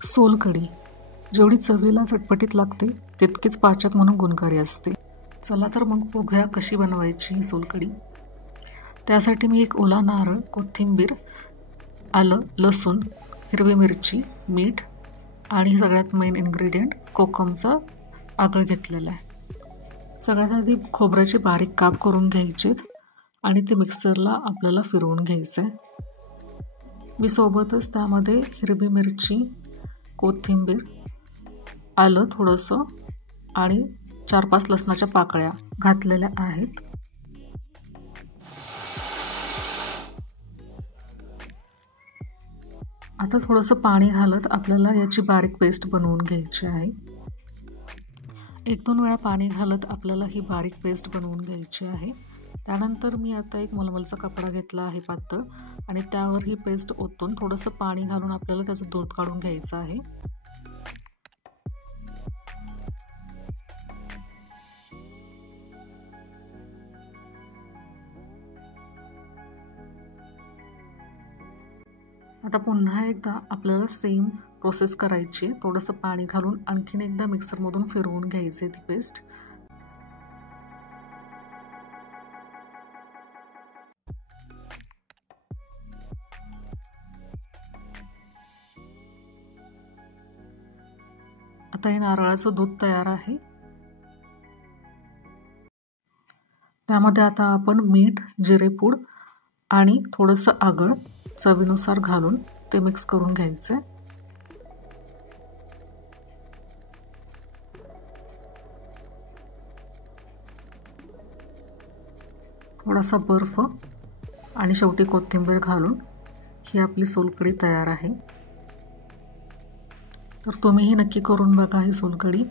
सोलकढी जेवढी चवीला चटपटीत लागते तितकीच पाचक म्हणून गुणकारी असते। चला तर मग बघूया कशी बनवायची ही सोलकढी। त्यासाठी मी एक ओला नारळ, कोथिंबीर, आलं, लसूण, हिरवी मिरची, मीठ आणि सगळ्यात मेन इन्ग्रेडियंट कोकमचा आगळ घेतलेला आहे। सगळ्यात आधी खोबऱ्याचे बारीक काप करून घ्यायचेत आणि ते मिक्सरला आपल्याला फिरवून घ्यायचं आहे। मी सोबतच त्यामध्ये हिरवी मिरची, कोथिंबीर, आलं थोडंसं आणि 4-5 लसणाच्या पाकळ्या घातलेल्या आहेत। आता थोडंसं पाणी घालत आपल्याला याची बारीक पेस्ट बनवून घ्यायची आहे। 1-2 वेळा पाणी घालत आपल्याला ही बारीक पेस्ट बनवून घ्यायची आहे। त्यानंतर मी आता एक मलमलचा कपडा घेतला आहे पातळ आणि त्यावर ही पेस्ट ओतून थोडंसं पाणी घालून आपल्याला त्याचं दूध काढून घ्यायचं आहे। आता पुन्हा एकदा आपल्याला सेम प्रोसेस करायची आहे। थोडंसं पाणी घालून आणखीन एकदा मिक्सरमधून फिरवून घ्यायचे ती पेस्ट। आता हे नारळाचं दूध तयार आहे। त्यामध्ये आता आपण मीठ, जिरेपूड आणि थोडंसं आगळ चवीनुसार घालून ते मिक्स करून घ्यायचे। थोडासा बर्फ आणि शेवटी कोथिंबीर घालून ही आपली सोलकढी तयार आहे। तर तुम्हीही नक्की करून बघा ही सोलकढी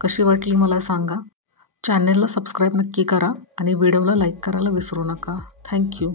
कशी वाटली मला सांगा। चॅनेलला सबस्क्राईब नक्की करा आणि व्हिडिओला लाईक करायला विसरू नका। थँक्यू।